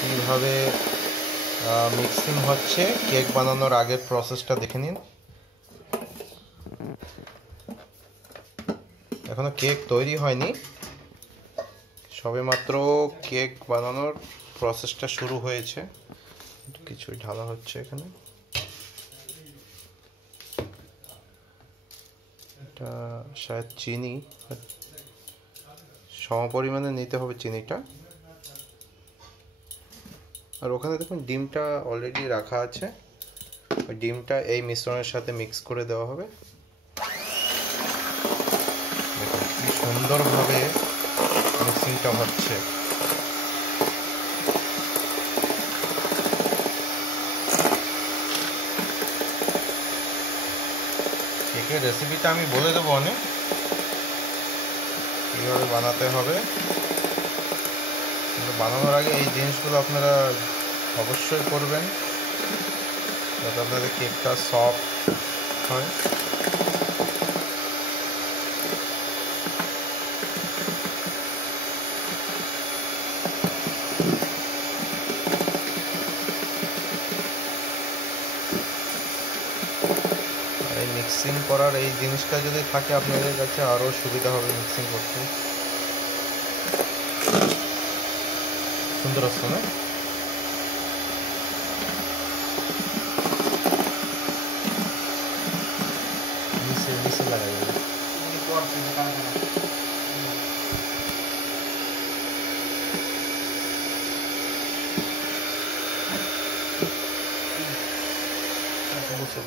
কিভাবে মিক্সিং হচ্ছে কেক বানানোর আগের প্রসেসটা দেখে নিন। এখনো কেক তৈরি হয়নি, সবেমাত্র কেক বানানোর প্রসেসটা শুরু হয়েছে। কিছুই ঢালা হচ্ছে এখানে। এটা শায়দ চিনি, সমপরিমাণে নিতে হবে চিনিটা। আর ওখানে দেখুন ডিমটা অলরেডি রাখা আছে, ওই ডিমটা এই মিশ্রণের সাথে মিক্স করে দেওয়া হবে। দেখুন কি সুন্দরভাবে মিক্সিংটা হচ্ছে। কেকের রেসিপিটা আমি বলে দেবো অনেক, কীভাবে বানাতে হবে, কিন্তু বানানোর আগে এই জিনিসগুলো আপনারা অবশ্যই করবেন যাতে আপনাদের কেকটা সফট হয়। এই মিক্সিং করার এই জিনিসটা যদি থাকে আপনাদের কাছে আরও সুবিধা হবে মিক্সিং করতে। সুন্দর আসছে না? নিচে নিচে লাগাই যাবে। বুঝতে